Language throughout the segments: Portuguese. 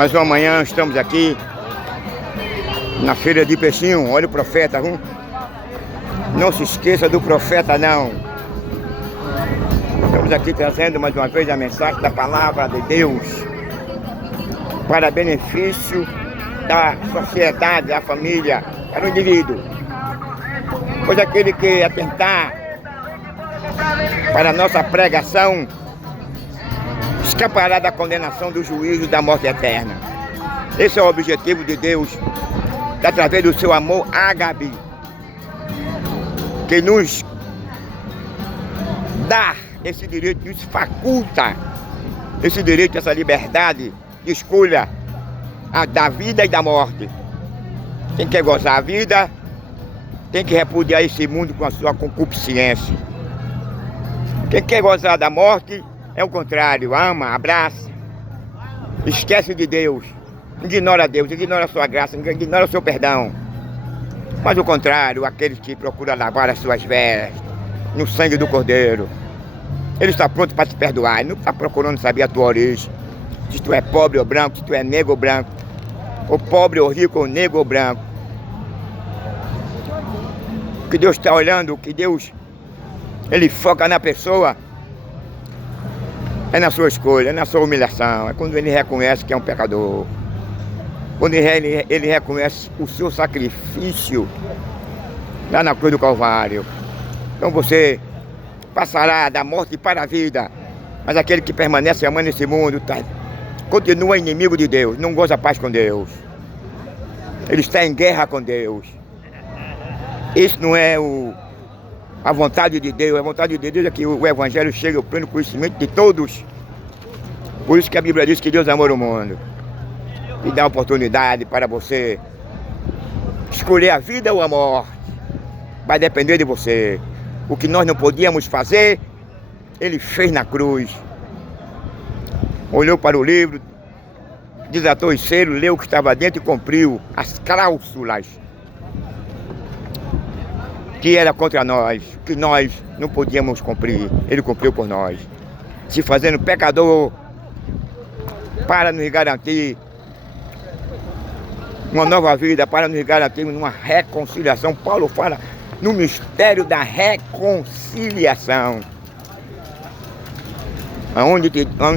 Mais uma manhã estamos aqui na feira de peixinho. Olha o profeta, viu? Não se esqueça do profeta, não. Estamos aqui trazendo mais uma vez a mensagem da palavra de Deus para benefício da sociedade, da família, para o indivíduo. Pois aquele que atentar para a nossa pregação escapará da condenação do juízo da morte eterna. Esse é o objetivo de Deus, através do seu amor ágape, que nos dá esse direito, nos faculta esse direito, essa liberdade de escolha da vida e da morte. Quem quer gozar a vida tem que repudiar esse mundo com a sua concupiscência. Quem quer gozar da morte é o contrário, ama, abraça, esquece de Deus, ignora Deus, ignora a sua graça, ignora o seu perdão. Mas o contrário, aqueles que procuram lavar as suas vestes no sangue do Cordeiro, ele está pronto para te perdoar, ele não está procurando saber a tua origem, se tu é pobre ou branco, se tu é negro ou branco, ou pobre ou rico, ou negro ou branco. O que Deus está olhando, o que Deus, ele foca na pessoa, é na sua escolha, é na sua humilhação, é quando ele reconhece que é um pecador, quando ele reconhece o seu sacrifício lá na cruz do Calvário. Então você passará da morte para a vida, mas aquele que permanece amando esse mundo continua inimigo de Deus, não goza paz com Deus, ele está em guerra com Deus. Isso não é a vontade de Deus. A vontade de Deus é que o Evangelho chegue ao pleno conhecimento de todos. Por isso que a Bíblia diz que Deus amou o mundo e dá oportunidade para você escolher a vida ou a morte. Vai depender de você. O que nós não podíamos fazer, Ele fez na cruz. Olhou para o livro, desatou os selos, leu o que estava dentro e cumpriu as cláusulas que era contra nós, que nós não podíamos cumprir. Ele cumpriu por nós, se fazendo pecador para nos garantir uma nova vida, para nos garantir uma reconciliação. Paulo fala no mistério da reconciliação. Onde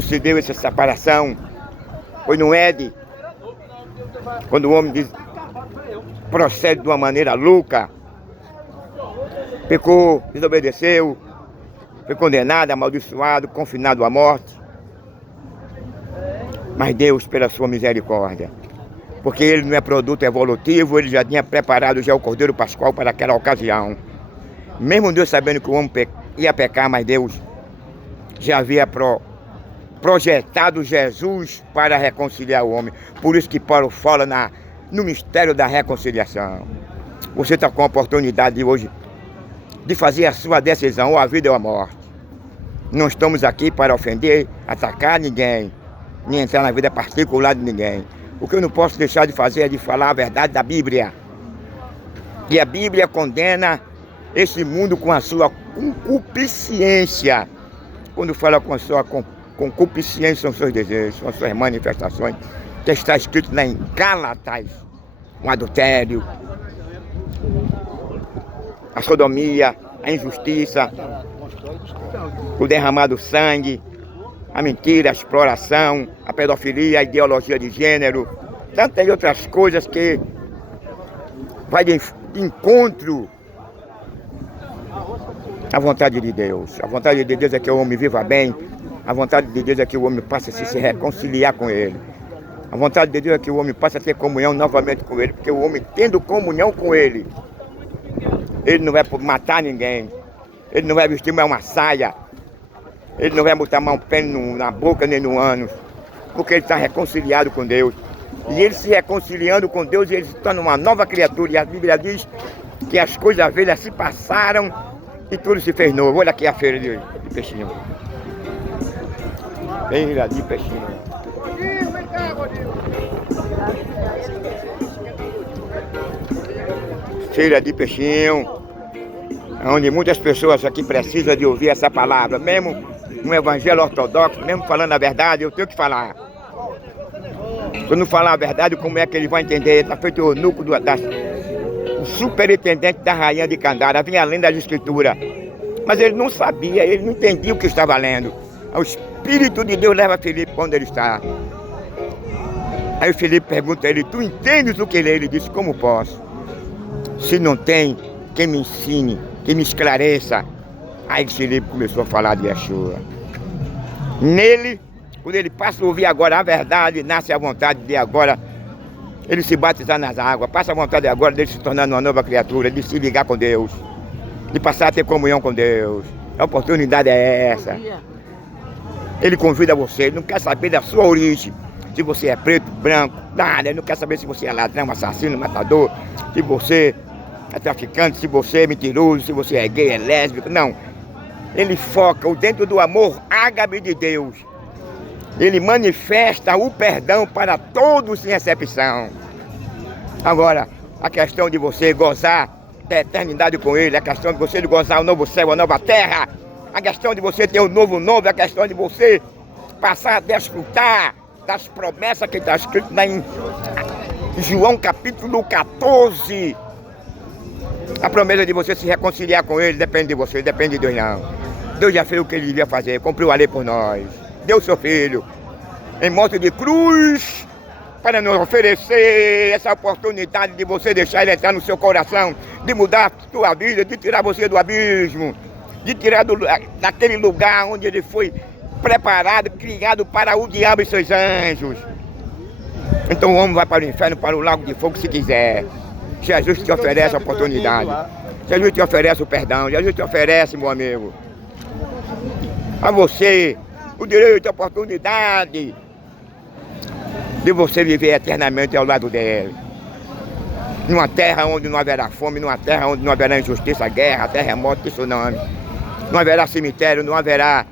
se deu essa separação? Foi no Éden, quando o homem procede de uma maneira louca, pecou, desobedeceu, foi condenado, amaldiçoado, confinado à morte. Mas Deus, pela sua misericórdia, porque Ele não é produto evolutivo, Ele já tinha preparado já o Cordeiro Pascual para aquela ocasião. Mesmo Deus sabendo que o homem ia pecar, mas Deus já havia projetado Jesus para reconciliar o homem. Por isso que Paulo fala no mistério da reconciliação. Você está com a oportunidade de hoje de fazer a sua decisão, ou a vida ou a morte. Não estamos aqui para ofender, atacar ninguém, nem entrar na vida particular de ninguém. O que eu não posso deixar de fazer é de falar a verdade da Bíblia. E a Bíblia condena esse mundo com a sua concupiscência. Quando fala com a sua concupiscência, são seus desejos, são suas manifestações, que está escrito lá em Gálatas, o adultério, a sodomia, a injustiça, o derramado sangue, a mentira, a exploração, a pedofilia, a ideologia de gênero, tantas outras coisas que vai de encontro à vontade de Deus. A vontade de Deus é que o homem viva bem, a vontade de Deus é que o homem passe a se reconciliar com Ele. A vontade de Deus é que o homem passe a ter comunhão novamente com Ele, porque o homem tendo comunhão com Ele, ele não vai matar ninguém, ele não vai vestir mais uma saia, ele não vai botar mais um pé na boca nem no ânus, porque ele está reconciliado com Deus. E ele se reconciliando com Deus, ele se torna uma nova criatura. E a Bíblia diz que as coisas velhas se passaram e tudo se fez novo. Olha aqui a feira de peixinho. Feira de peixinho. Feira de peixinho, onde muitas pessoas aqui precisam de ouvir essa palavra. Mesmo no evangelho ortodoxo, mesmo falando a verdade, eu tenho que falar. Se eu não falar a verdade, como é que ele vai entender? Está feito o eunuco o superintendente da rainha de Candara, vinha além das escrituras. Mas ele não sabia, ele não entendia o que estava lendo. O Espírito de Deus leva Filipe onde ele está. Aí o Filipe pergunta a ele, tu entendes o que lê? Ele disse, como posso? Se não tem, quem me ensine, quem me esclareça. Aí Filipe começou a falar de Yeshua. Nele, quando ele passa a ouvir agora a verdade, nasce a vontade de agora ele se batizar nas águas, passa a vontade agora dele se tornar uma nova criatura, de se ligar com Deus, de passar a ter comunhão com Deus. A oportunidade é essa. Ele convida você, ele não quer saber da sua origem, se você é preto, branco, nada, ele não quer saber se você é ladrão, assassino, matador, se você é traficante, se você é mentiroso, se você é gay, é lésbico, não. Ele foca dentro do amor ágape de Deus. Ele manifesta o perdão para todos sem exceção. Agora, a questão de você gozar da eternidade com Ele, a questão de você gozar o novo céu, a nova terra, a questão de você ter um novo nome, a questão de você passar a desfrutar das promessas que está escrito em João capítulo 14. A promessa de você se reconciliar com Ele depende de você, depende de Deus não. Deus já fez o que Ele devia fazer, cumpriu a lei por nós. Deu seu Filho em morte de cruz para nos oferecer essa oportunidade de você deixar Ele entrar no seu coração, de mudar a sua vida, de tirar você do abismo, de tirar daquele lugar onde Ele foi preparado, criado para o diabo e seus anjos. Então o homem vai para o inferno, para o lago de fogo se quiser. Jesus te oferece a oportunidade. Jesus te oferece o perdão. Jesus te oferece, meu amigo, a você o direito, a oportunidade de você viver eternamente ao lado dele. Numa terra onde não haverá fome, numa terra onde não haverá injustiça, guerra, terremoto, tsunami. Não haverá cemitério, não haverá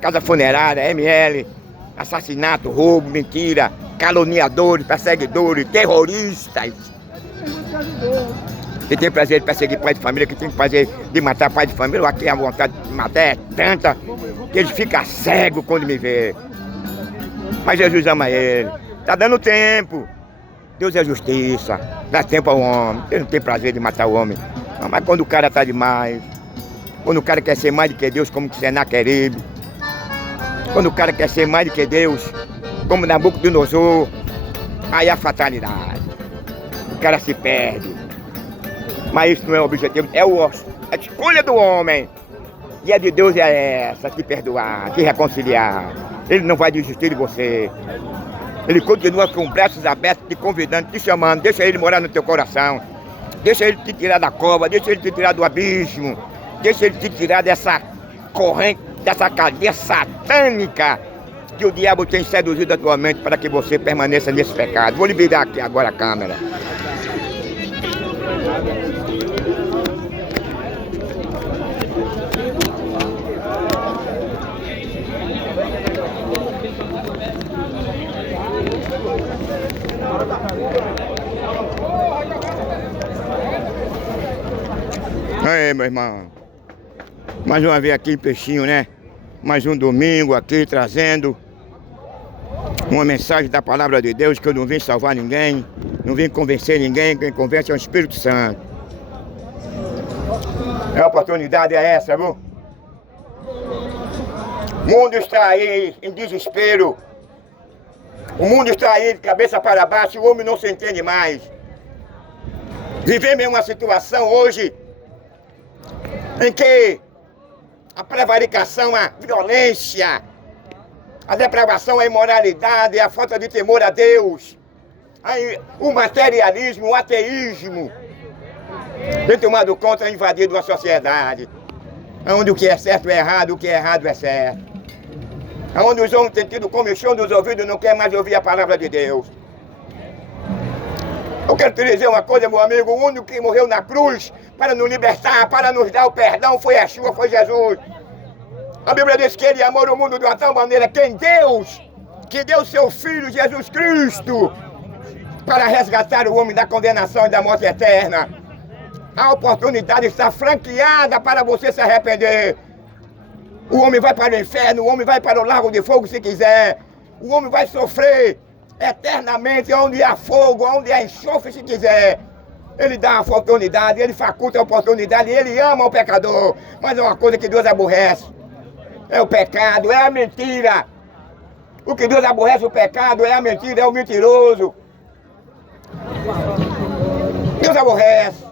casa funerária, ML, assassinato, roubo, mentira, caluniadores, perseguidores, terroristas. Que tem prazer de perseguir pai de família, que tem prazer de matar pai de família, aqui a vontade de matar é tanta que ele fica cego quando me vê. Mas Jesus ama ele. Está dando tempo. Deus é justiça. Dá tempo ao homem. Ele não tem prazer de matar o homem. Não, mas quando o cara está demais, quando o cara quer ser mais do que Deus, como que Senaqueribe, quando o cara quer ser mais do que Deus, como Nabucodonosor, aí a fatalidade. O cara se perde. Mas isso não é o objetivo, é a escolha do homem. E a de Deus é essa, te perdoar, te reconciliar. Ele não vai desistir de você. Ele continua com braços abertos, te convidando, te chamando. Deixa ele morar no teu coração. Deixa ele te tirar da cova, deixa ele te tirar do abismo. Deixa ele te tirar dessa corrente, dessa cadeia satânica que o diabo tem seduzido a tua mente para que você permaneça nesse pecado. Vou liberar aqui agora a câmera. Aí, meu irmão, mais uma vez aqui em Peixinho, né? Mais um domingo aqui trazendo uma mensagem da palavra de Deus, que eu não vim salvar ninguém, não vim convencer ninguém, quem convence é o Espírito Santo. A oportunidade é essa, viu? O mundo está aí em desespero. O mundo está aí de cabeça para baixo, o homem não se entende mais. Vivemos uma situação hoje em que a prevaricação, a violência, a depravação, a imoralidade, a falta de temor a Deus, o materialismo, o ateísmo tem tomado conta, invadido a sociedade, onde o que é certo é errado, o que é errado é certo, onde os homens têm tido comichão dos ouvidos e não querem mais ouvir a palavra de Deus. Eu quero te dizer uma coisa, meu amigo, o único que morreu na cruz para nos libertar, para nos dar o perdão, foi Yeshua, foi Jesus. A Bíblia diz que ele amou o mundo de uma tal maneira que Deus, que deu seu Filho Jesus Cristo para resgatar o homem da condenação e da morte eterna. A oportunidade está franqueada para você se arrepender. O homem vai para o inferno, o homem vai para o lago de fogo se quiser. O homem vai sofrer eternamente, onde há fogo, onde há enxofre, se quiser. Ele dá a oportunidade, ele faculta a oportunidade, ele ama o pecador. Mas é uma coisa que Deus aborrece. É o pecado, é a mentira. O que Deus aborrece o pecado é a mentira, é o mentiroso. Deus aborrece.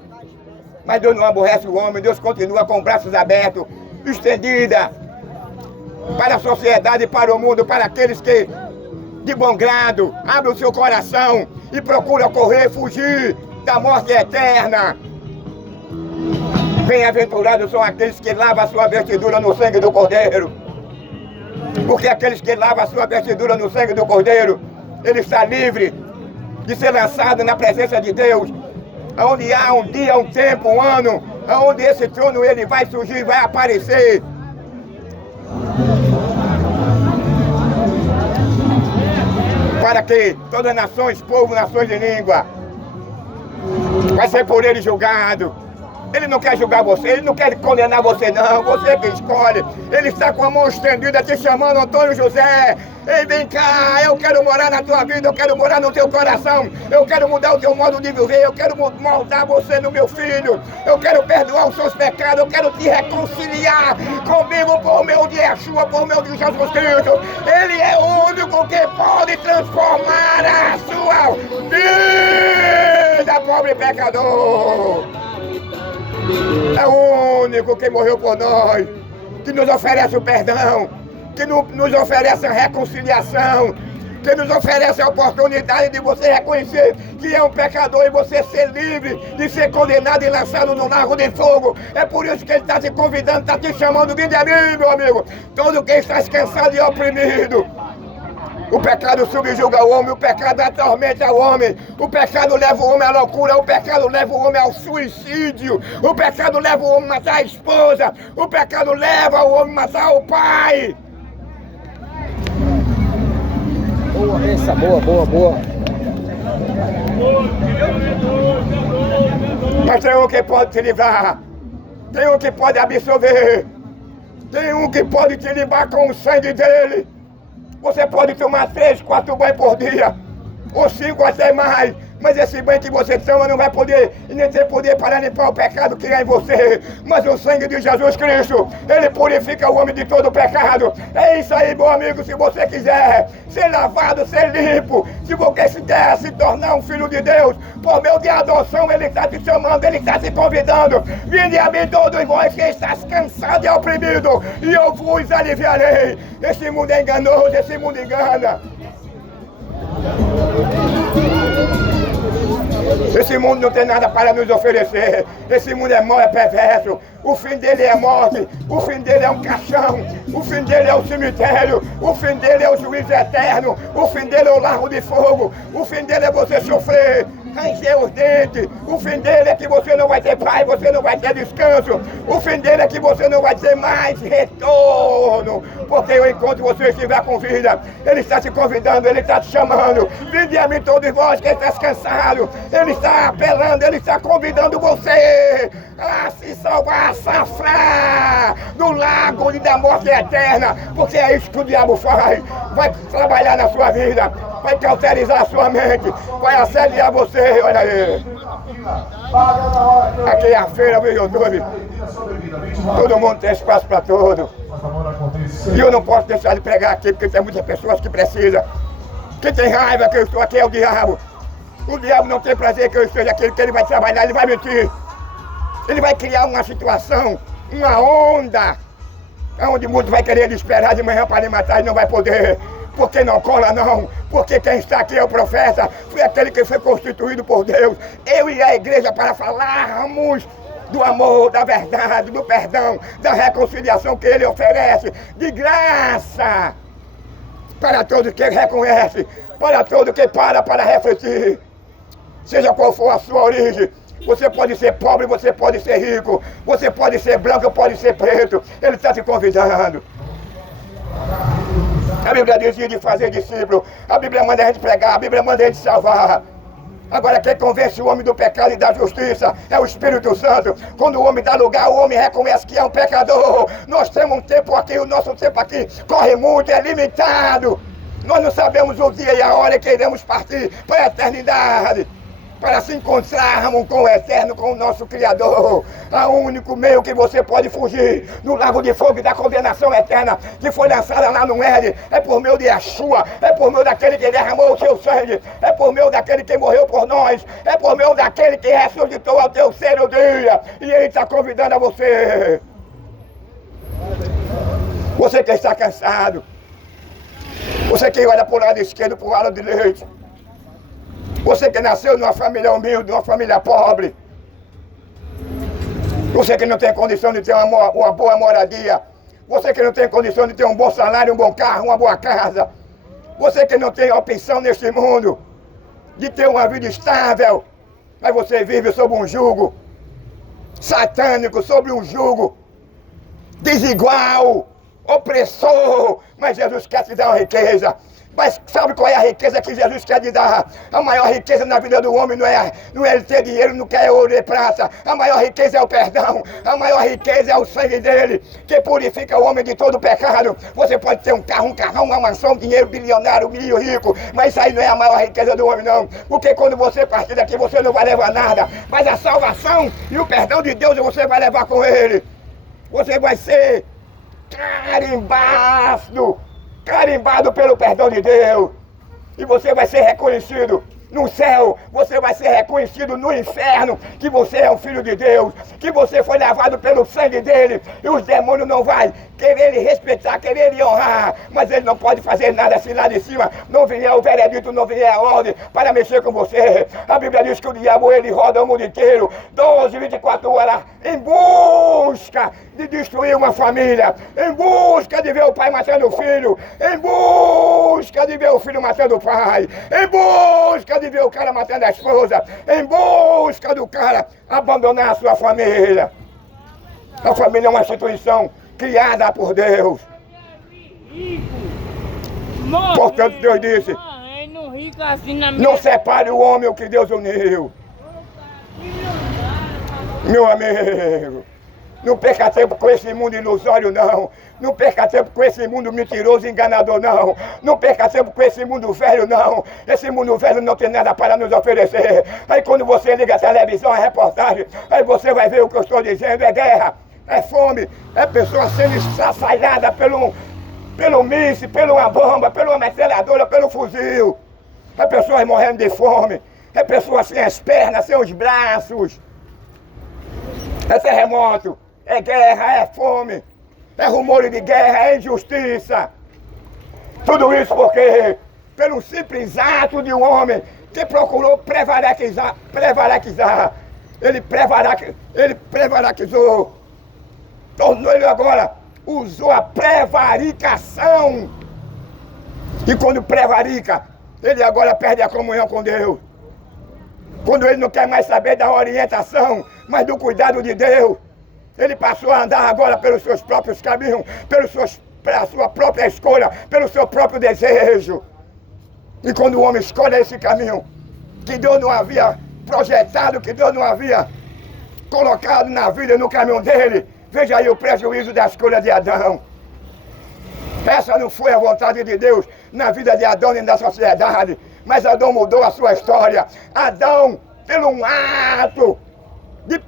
Mas Deus não aborrece o homem, Deus continua com braços abertos, estendida para a sociedade, para o mundo, para aqueles que, de bom grado, abrem o seu coração e procuram correr, fugir da morte eterna. Bem-aventurados são aqueles que lavam a sua vestidura no sangue do Cordeiro. Porque aqueles que lavam a sua vestidura no sangue do Cordeiro, ele está livre de ser lançado na presença de Deus. Onde há um dia, um tempo, um ano, onde esse trono ele vai surgir, vai aparecer. Para que todas as nações, povo, nações de língua, vai ser por ele julgado. Ele não quer julgar você, ele não quer condenar você não, você que escolhe. Ele está com a mão estendida te chamando, Antônio José. Ei, vem cá, eu quero morar na tua vida, eu quero morar no teu coração. Eu quero mudar o teu modo de viver, eu quero moldar você no meu filho. Eu quero perdoar os seus pecados, eu quero te reconciliar comigo por meu de Yeshua, por meu de Jesus Cristo. Ele é o único que pode transformar a sua vida, pobre pecador. É o único que morreu por nós, que nos oferece o perdão, que nos oferece a reconciliação, que nos oferece a oportunidade de você reconhecer que é um pecador e você ser livre de ser condenado e lançado no lago de fogo. É por isso que ele está te convidando, está te chamando, vinde a mim, meu amigo, todo quem está cansado e oprimido. O pecado subjuga o homem, o pecado atormenta o homem, o pecado leva o homem à loucura, o pecado leva o homem ao suicídio, o pecado leva o homem a matar a esposa, o pecado leva o homem a matar o pai. Boa, essa, boa. Mas tem um que pode te livrar, tem um que pode absorver, tem um que pode te limpar com o sangue dele. Você pode tomar 3, 4 banhos por dia, ou 5 até mais, mas esse banho que você toma não vai poder, nem ter poder para limpar o pecado que há em você. Mas o sangue de Jesus Cristo, ele purifica o homem de todo o pecado. É isso aí, meu amigo, se você quiser ser lavado, ser limpo, se você quer se tornar um filho de Deus, por meio de adoção, ele está te chamando, ele está te convidando. Vinde a mim todos vós que estás cansado e oprimido, e eu vos aliviarei. Esse mundo é enganoso, esse mundo engana. Esse mundo não tem nada para nos oferecer. Esse mundo é mau, é perverso. O fim dele é morte. O fim dele é um caixão. O fim dele é o cemitério. O fim dele é o juízo eterno. O fim dele é o lago de fogo. O fim dele é você sofrer, ranger os dentes. O fim dele é que você não vai ter paz, você não vai ter descanso. O fim dele é que você não vai ter mais retorno. Porque eu, enquanto você estiver com vida, ele está te convidando, ele está te chamando. Vinde a mim todos vós que estás cansados. Ele está apelando, ele está convidando você a se salvar, a safrar no lago da morte eterna. Porque é isso que o diabo faz. Vai trabalhar na sua vida, vai cauterizar a sua mente, vai assediar você, olha aí. Aqui é a feira do YouTube. Todo mundo tem espaço para tudo. E eu não posso deixar de pregar aqui, porque tem muitas pessoas que precisam. Quem tem raiva que eu estou aqui é o diabo. O diabo não tem prazer que eu esteja aqui, porque ele vai trabalhar, ele vai mentir. Ele vai criar uma situação, uma onda, onde o mundo vai querer lhe esperar de manhã para lhe matar e não vai poder. Porque não cola não, porque quem está aqui é o profeta, foi aquele que foi constituído por Deus. Eu e a igreja para falarmos do amor, da verdade, do perdão, da reconciliação que ele oferece, de graça, para todo que reconhece, para todo que para refletir. Seja qual for a sua origem, você pode ser pobre, você pode ser rico, você pode ser branco, pode ser preto, ele está te convidando. A Bíblia diz de fazer discípulo, a Bíblia manda a gente pregar, a Bíblia manda a gente salvar. Agora quem convence o homem do pecado e da justiça é o Espírito Santo. Quando o homem dá lugar, o homem reconhece que é um pecador. Nós temos um tempo aqui, o nosso tempo aqui corre muito, é limitado. Nós não sabemos o dia e a hora que iremos partir para a eternidade, para se encontrarmos com o Eterno, com o nosso Criador. O único meio que você pode fugir do lago de fogo e da condenação eterna que foi lançada lá no Éden é por meio de Yeshua, é por meio daquele que derramou o seu sangue, é por meio daquele que morreu por nós, é por meio daquele que ressuscitou ao terceiro dia. E Ele está convidando a você. Você que está cansado, você que olha para o lado esquerdo, para o lado direito, você que nasceu numa família humilde, numa família pobre, você que não tem condição de ter uma boa moradia, você que não tem condição de ter um bom salário, um bom carro, uma boa casa, você que não tem opção neste mundo de ter uma vida estável, mas você vive sob um jugo satânico, sob um jugo desigual, opressor, mas Jesus quer te dar uma riqueza. Mas sabe qual é a riqueza que Jesus quer te dar? A maior riqueza na vida do homem não é ele ter dinheiro, não quer ouro e prata. A maior riqueza é o perdão. A maior riqueza é o sangue dele, que purifica o homem de todo pecado. Você pode ter um carro, um carrão, uma mansão, dinheiro, bilionário, milho rico, mas isso aí não é a maior riqueza do homem, não. Porque quando você partir daqui, você não vai levar nada. Mas a salvação e o perdão de Deus você vai levar com ele. Você vai ser carimbado pelo perdão de Deus. E você vai ser reconhecido no céu, você vai ser reconhecido no inferno, que você é um filho de Deus, que você foi lavado pelo sangue dele, e os demônios não vão querer lhe respeitar, querer lhe honrar, mas ele não pode fazer nada se lá de cima não vier o veredito, não vier a ordem para mexer com você. A Bíblia diz que o diabo ele roda o mundo inteiro, 12, 24 horas, em busca de destruir uma família, em busca de ver o pai matando o filho, em busca de ver o filho matando o pai, em busca de ver o cara matando a esposa, em busca do cara abandonar a sua família. A família é uma instituição criada por Deus. Portanto, Deus disse: não separe o homem o que Deus uniu. Meu amigo, não perca tempo com esse mundo ilusório, não. Não perca tempo com esse mundo mentiroso e enganador, não. Não perca tempo com esse mundo velho, não. Esse mundo velho não tem nada para nos oferecer. Aí quando você liga a televisão, a reportagem, aí você vai ver o que eu estou dizendo. É guerra, é fome, é pessoa sendo estraçalhada pelo míssil, pela bomba, pela metralhadora, pelo fuzil. É pessoas morrendo de fome. É pessoas sem as pernas, sem os braços. É terremoto, é guerra, é fome, é rumor de guerra, é injustiça. Tudo isso porque, pelo simples ato de um homem que procurou prevaricizar, ele prevaricizou, tornou ele agora, usou a prevaricação. E quando prevarica, ele agora perde a comunhão com Deus. Quando ele não quer mais saber da orientação, mas do cuidado de Deus, ele passou a andar agora pelos seus próprios caminhos, pela sua própria escolha, pelo seu próprio desejo. E quando o homem escolhe esse caminho, que Deus não havia projetado, que Deus não havia colocado na vida, no caminho dele, veja aí o prejuízo da escolha de Adão. Essa não foi a vontade de Deus na vida de Adão nem da sociedade. Mas Adão mudou a sua história. Adão, pelo um ato de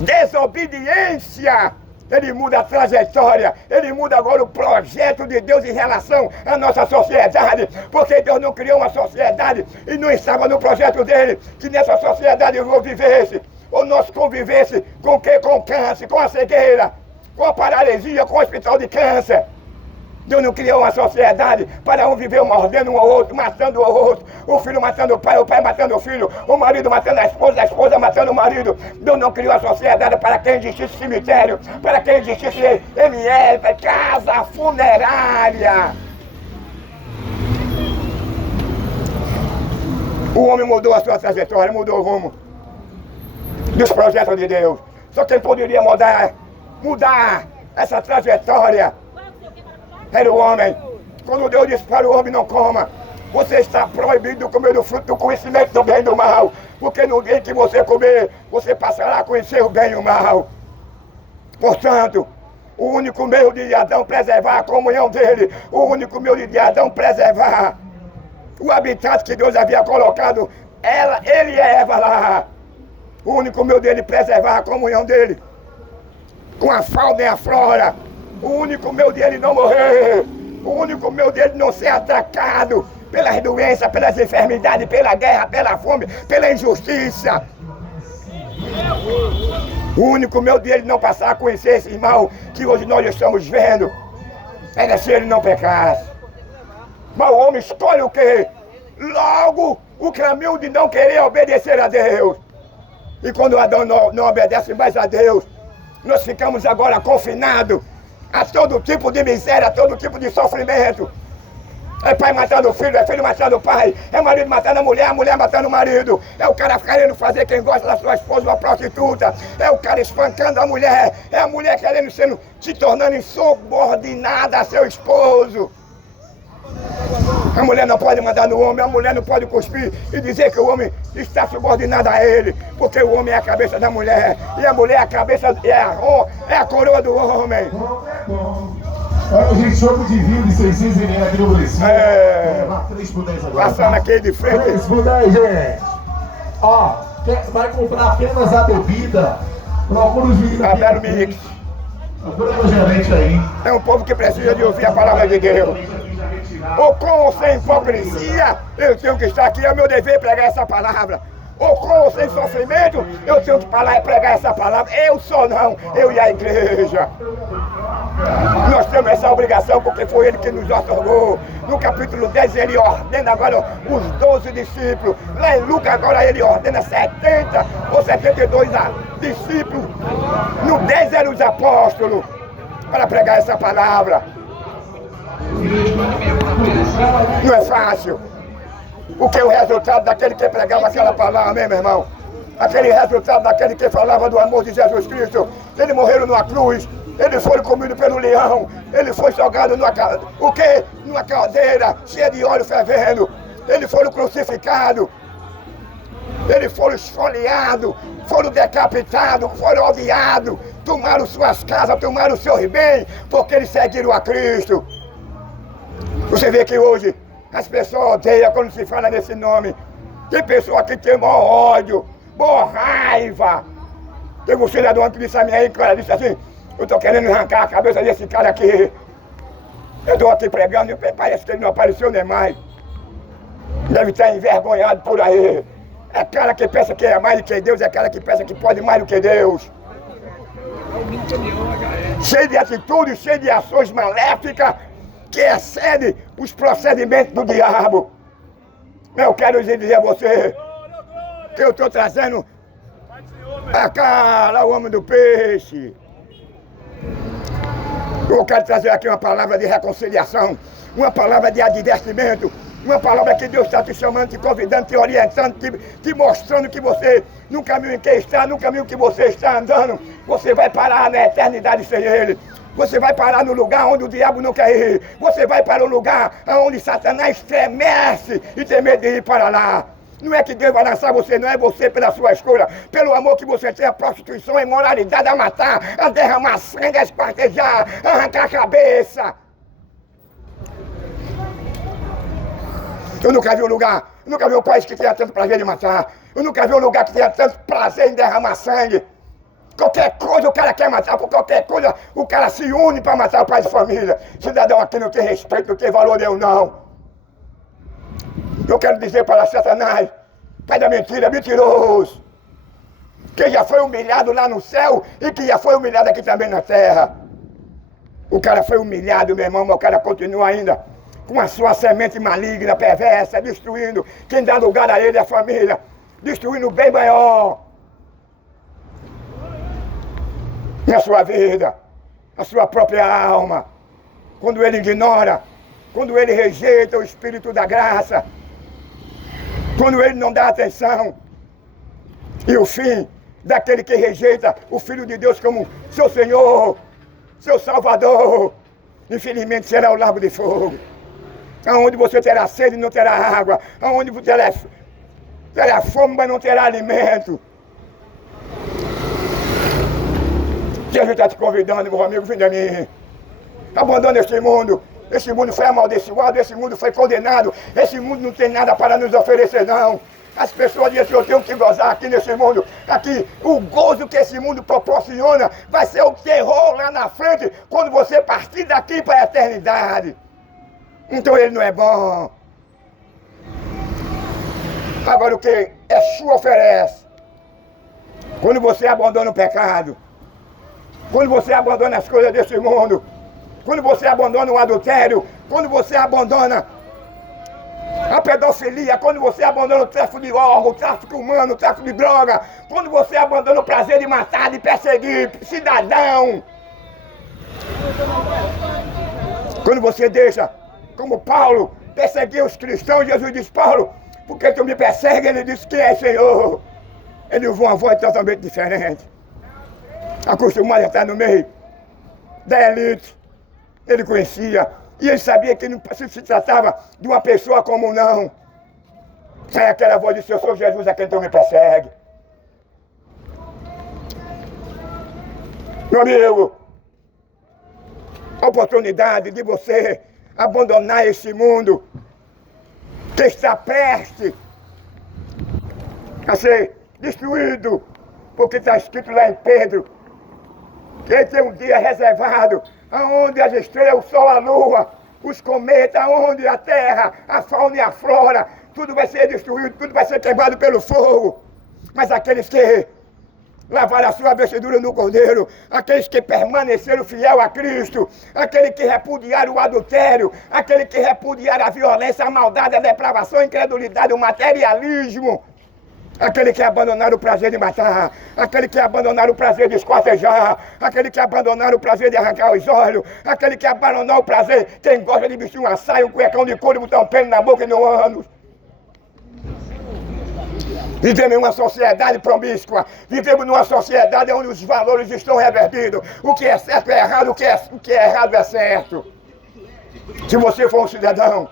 desobediência, ele muda a trajetória, ele muda agora o projeto de Deus em relação à nossa sociedade, porque Deus não criou uma sociedade e não estava no projeto dele que nessa sociedade eu vivesse, ou nós convivesse com o quê? Com o câncer, com a cegueira, com a paralisia, com o hospital de câncer. Deus não criou uma sociedade para um viver mordendo um ao outro, matando o outro, o filho matando o pai matando o filho, o marido matando a esposa matando o marido. Deus não criou a sociedade para que existisse cemitério, para que existisse ML, casa funerária. O homem mudou a sua trajetória, mudou o rumo dos projetos de Deus. Só quem poderia mudar essa trajetória era o homem. Quando Deus disse para o homem: não coma, você está proibido de comer do fruto do conhecimento do bem e do mal, porque no dia que você comer, você passará a conhecer o bem e o mal. Portanto, O único meio de Adão preservar a comunhão dele. O único meio de Adão preservar o habitat que Deus havia colocado. Ele e Eva lá. O único meio dele preservar a comunhão dele com a fauna e a flora. O único meio dele não morrer. O único meio dele não ser atacado pelas doenças, pelas enfermidades, pela guerra, pela fome, pela injustiça. O único meio dele não passar a conhecer esse mal que hoje nós estamos vendo era se ele não pecasse. Mas o homem escolhe o quê? Logo o caminho de não querer obedecer a Deus. E quando Adão não obedece mais a Deus, nós ficamos agora confinados a todo tipo de miséria, a todo tipo de sofrimento. É pai matando o filho, é filho matando o pai, é marido matando a mulher matando o marido. É o cara querendo fazer quem gosta da sua esposa uma prostituta. É o cara espancando a mulher, é a mulher querendo se tornando insubordinada a seu esposo. A mulher não pode mandar no homem, a mulher não pode cuspir e dizer que o homem está subordinado a ele, porque o homem é a cabeça da mulher, e a mulher é a cabeça, é a coroa do homem. Olha, a gente chama de vinho de 600 ml aqui no Município. Vamos levar 3 por 10 agora. Passando aqui de frente. 3 por 10, gente. Ó, vai comprar apenas a bebida. Procura os vinhos aqui. Abel Mix. Procura o gerente aí. É um povo que precisa de ouvir a palavra de Deus. Ou com ou sem hipocrisia, eu tenho que estar aqui, é meu dever pregar essa palavra. Ou com ou sem sofrimento, eu tenho que pregar essa palavra. Eu só não, eu e a igreja. Nós temos essa obrigação porque foi ele que nos otorgou. No capítulo 10 ele ordena agora os 12 discípulos. Lá em Lucas agora ele ordena 70 ou 72 discípulos. No 10 eram os apóstolos para pregar essa palavra. Não é fácil. Porque o resultado daquele que pregava aquela palavra, meu irmão, aquele resultado daquele que falava do amor de Jesus Cristo, eles morreram numa cruz, eles foram comidos pelo leão, ele foi jogado numa caldeira cheia de óleo fervendo, eles foram crucificados, eles foram esfoliados, foram decapitados, foram odiados, tomaram suas casas, tomaram seus bens, porque eles seguiram a Cristo. Você vê que hoje as pessoas odeiam quando se fala nesse nome. Tem pessoa que tem maior ódio, boa raiva. Teve um cidadão que disse a mim aí, que ela disse assim, eu estou querendo arrancar a cabeça desse cara aqui. Eu estou aqui pregando e parece que ele não apareceu nem mais. Deve estar envergonhado por aí. É cara que pensa que é mais do que Deus, é cara que pensa que pode mais do que Deus. Cheio de atitudes, cheio de ações maléficas, que excede os procedimentos do diabo. Eu quero dizer a você que eu estou trazendo a cara, o homem do peixe. Eu quero trazer aqui uma palavra de reconciliação, uma palavra de advertimento, uma palavra que Deus está te chamando, te convidando, te orientando, te mostrando que você, no caminho em que está, no caminho que você está andando, você vai parar na eternidade sem Ele. Você vai parar no lugar onde o diabo não quer ir. Você vai para o lugar onde Satanás tremece e tem medo de ir para lá. Não é que Deus vai lançar você, não é você pela sua escolha, pelo amor que você tem, a prostituição, a imoralidade, a matar, a derramar sangue, a espartejar, a arrancar a cabeça. Eu nunca vi um lugar, eu nunca vi um país que tenha tanto prazer de matar. Eu nunca vi um lugar que tenha tanto prazer em derramar sangue. Qualquer coisa o cara quer matar, por qualquer coisa o cara se une para matar o pai de família. Cidadão aqui não tem respeito, não tem valor nenhum, não. Eu quero dizer para Satanás, pai da mentira, mentiroso, que já foi humilhado lá no céu e que já foi humilhado aqui também na terra. O cara foi humilhado, meu irmão, mas o cara continua ainda com a sua semente maligna, perversa, destruindo quem dá lugar a ele, a família, destruindo o bem maior na sua vida, a sua própria alma. Quando ele ignora, quando ele rejeita o Espírito da graça, quando ele não dá atenção, e o fim daquele que rejeita o Filho de Deus como seu Senhor, seu Salvador, infelizmente será o lago de fogo, aonde você terá sede e não terá água, aonde você terá fome, mas não terá alimento. Jesus está te convidando, meu amigo, vem a mim. Abandona este mundo. Esse mundo foi amaldiçoado, esse mundo foi condenado. Esse mundo não tem nada para nos oferecer, não. As pessoas dizem que eu tenho que gozar aqui nesse mundo. Aqui, o gozo que esse mundo proporciona vai ser o terror lá na frente, quando você partir daqui para a eternidade. Então ele não é bom. Agora o que Yeshua oferece? Quando você abandona o pecado, quando você abandona as coisas desse mundo, quando você abandona o adultério, quando você abandona a pedofilia, quando você abandona o tráfico de órgãos, o tráfico humano, o tráfico de droga, quando você abandona o prazer de matar, de perseguir cidadão, quando você deixa, como Paulo, perseguir os cristãos, Jesus diz, Paulo, por que tu me persegue? Ele disse, quem é Senhor? Ele ouviu uma voz totalmente diferente, acostumado a estar no meio da elite. Ele conhecia, e ele sabia que não se tratava de uma pessoa comum, não. Sai aquela voz de, eu sou Jesus, a quem tu me persegue. Meu amigo, a oportunidade de você abandonar esse mundo que está prestes a ser destruído, porque está escrito lá em Pedro que ele tem um dia reservado, aonde as estrelas, o sol, a lua, os cometas, aonde a terra, a fauna e a flora, tudo vai ser destruído, tudo vai ser queimado pelo fogo. Mas aqueles que lavaram a sua vestidura no Cordeiro, aqueles que permaneceram fiel a Cristo, aqueles que repudiaram o adultério, aqueles que repudiaram a violência, a maldade, a depravação, a incredulidade, o materialismo, aquele que abandonaram o prazer de matar, aquele que abandonaram o prazer de esquartejar, aquele que abandonaram o prazer de arrancar os olhos, aquele que abandonou o prazer, quem gosta de vestir uma saia, um cuecão de couro e botar um pênis na boca e no ânus. Vivemos em uma sociedade promíscua, vivemos numa sociedade onde os valores estão revertidos. O que é certo é errado, o que é errado é certo. Se você for um cidadão,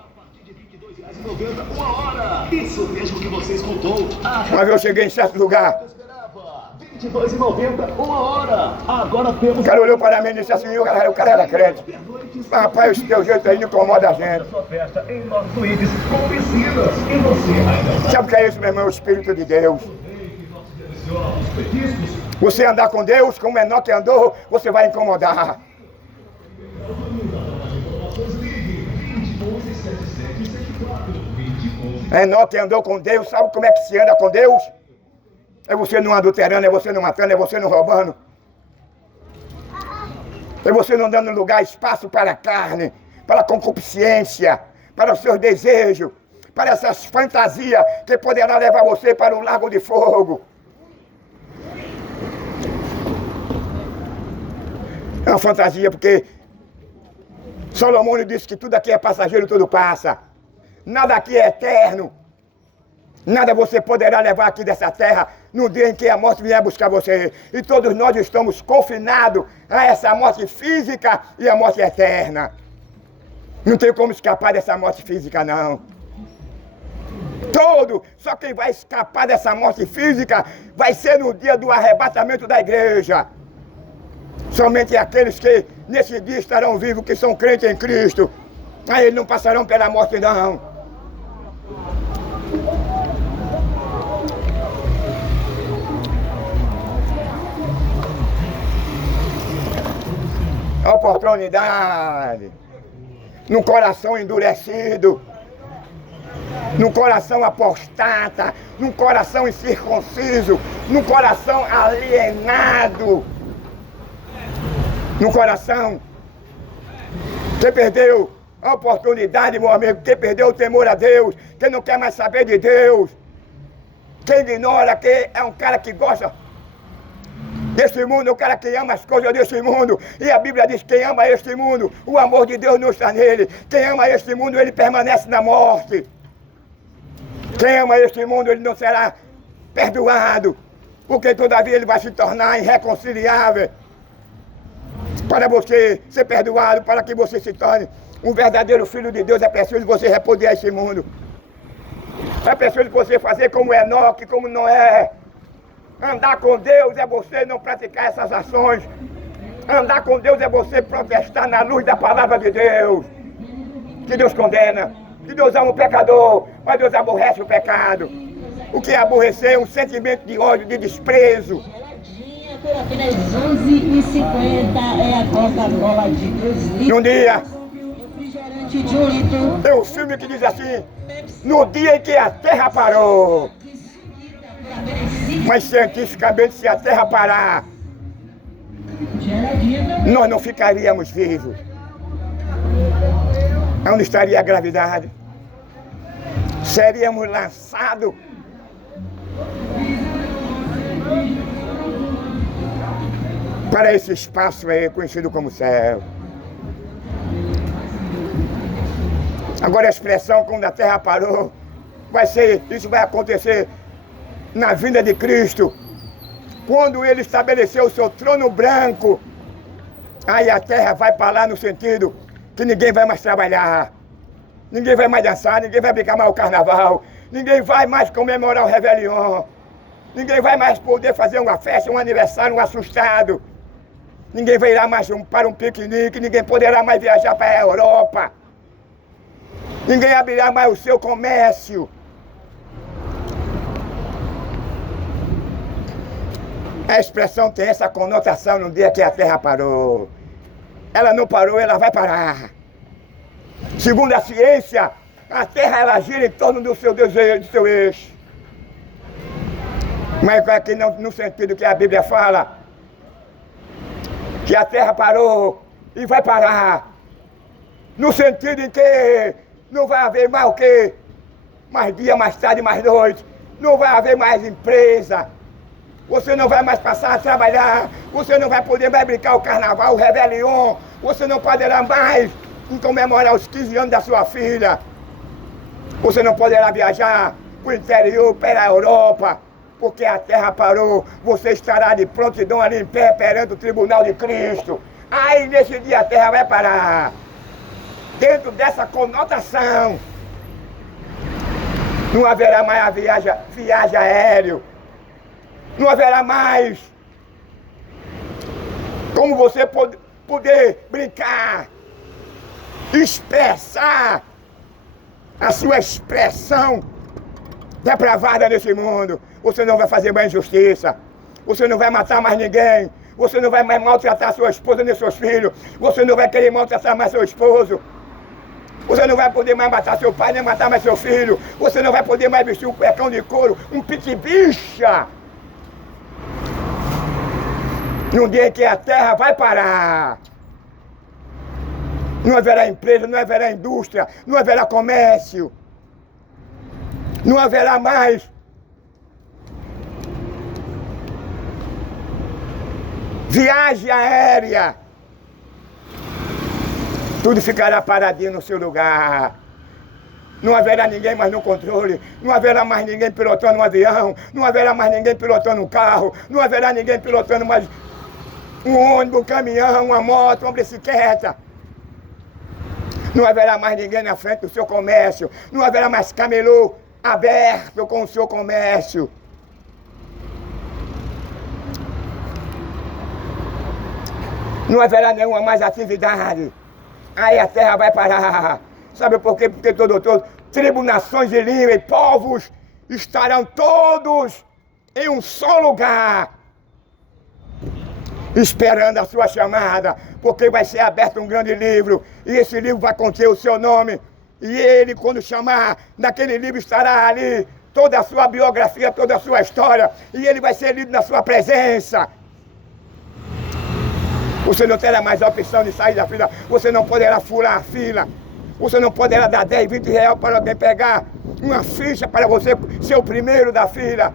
uma hora. Isso mesmo que você escutou. Mas eu cheguei em certo lugar. R$22,90, uma hora. Agora temos... O cara olhou para mim e disse assim, o cara era crente. Mas, rapaz, esse teu jeito aí não incomoda a gente. Sabe o que é isso, meu irmão? O Espírito de Deus. Você andar com Deus, como o menor que andou, você vai incomodar. Enoque andou com Deus, sabe como é que se anda com Deus? É você não adulterando, é você não matando, é você não roubando. É você não dando lugar, espaço para a carne, para a concupiscência, para os seus desejos, para essas fantasias que poderá levar você para o lago de fogo. É uma fantasia porque Salomão disse que tudo aqui é passageiro, tudo passa. Nada aqui é eterno. Nada você poderá levar aqui dessa terra no dia em que a morte vier buscar você. E todos nós estamos confinados a essa morte física e a morte eterna. Não tem como escapar dessa morte física, não. Só quem vai escapar dessa morte física vai ser no dia do arrebatamento da igreja. Somente aqueles que nesse dia estarão vivos, que são crentes em Cristo. Aí eles não passarão pela morte, não. A oportunidade, num coração endurecido, num coração apostata, num coração incircunciso, num coração alienado, num coração que perdeu a oportunidade, meu amigo, que perdeu o temor a Deus, que não quer mais saber de Deus, que ignora, que é um cara que gosta deste mundo, o cara que ama as coisas deste mundo. E a Bíblia diz que quem ama este mundo, o amor de Deus não está nele. Quem ama este mundo, ele permanece na morte. Quem ama este mundo, ele não será perdoado, porque todavia ele vai se tornar irreconciliável. Para você ser perdoado, para que você se torne um verdadeiro filho de Deus, é preciso você repudiar esse mundo. É preciso você fazer como Enoque, como Noé. Andar com Deus é você não praticar essas ações Andar com Deus é você protestar na luz da palavra de Deus. Que Deus condena, que Deus ama o pecador, mas Deus aborrece o pecado. O que é aborrecer? Um sentimento de ódio, de desprezo. Por apenas R$11,50 é a Coca-Cola de 2 litros. Num dia, Refrigerante de 1 litro. tem um filme que diz assim: no dia em que a terra parou. Mas cientificamente, se a terra parar, nós não ficaríamos vivos. Onde estaria a gravidade? Seríamos lançados para esse espaço aí conhecido como céu. Agora a expressão quando a terra parou, isso vai acontecer na vinda de Cristo, quando ele estabeleceu o seu trono branco. Aí a terra vai parar no sentido que ninguém vai mais trabalhar, ninguém vai mais dançar, ninguém vai brincar mais o carnaval, ninguém vai mais comemorar o Réveillon, ninguém vai mais poder fazer uma festa, um aniversário, um assustado, ninguém vai ir mais para um piquenique, ninguém poderá mais viajar para a Europa, ninguém abrirá mais o seu comércio. A expressão tem essa conotação no dia que a terra parou. Ela não parou, ela vai parar. Segundo a ciência, a terra ela gira em torno do seu desejo, do seu eixo. Mas aqui no sentido que a Bíblia fala, que a terra parou e vai parar. No sentido em que não vai haver mais o quê? Mais dia, mais tarde, mais noite. Não vai haver mais empresa. Você não vai mais passar a trabalhar, você não vai poder mais brincar o carnaval, o Réveillon, você não poderá mais comemorar os 15 anos da sua filha, você não poderá viajar para o interior, para a Europa, porque a terra parou, você estará de prontidão ali em pé perante o tribunal de Cristo. Aí nesse dia a terra vai parar. Dentro dessa conotação, não haverá mais a viagem aérea. Não haverá mais como você poder brincar, expressar a sua expressão depravada nesse mundo. Você não vai fazer mais injustiça, você não vai matar mais ninguém, você não vai mais maltratar sua esposa nem seus filhos, você não vai querer maltratar mais seu esposo, você não vai poder mais matar seu pai nem matar mais seu filho, você não vai poder mais vestir um cuecão de couro, um pitibicha. Num dia em que a terra vai parar, não haverá empresa, não haverá indústria, não haverá comércio, não haverá mais viagem aérea, tudo ficará paradinho no seu lugar. Não haverá ninguém mais no controle, não haverá mais ninguém pilotando um avião, não haverá mais ninguém pilotando um carro, não haverá ninguém pilotando mais um ônibus, um caminhão, uma moto, uma bicicleta. Não haverá mais ninguém na frente do seu comércio, não haverá mais camelô aberto com o seu comércio. Não haverá nenhuma mais atividade. Aí a terra vai parar. Sabe por quê? Porque todo, tribos, nações e línguas e povos estarão todos em um só lugar, esperando a sua chamada, porque vai ser aberto um grande livro, e esse livro vai conter o seu nome, e ele, quando chamar, naquele livro estará ali toda a sua biografia, toda a sua história, e ele vai ser lido na sua presença. Você não terá mais a opção de sair da fila, você não poderá furar a fila, você não poderá dar 10, 20 reais para alguém pegar uma ficha para você ser o primeiro da fila.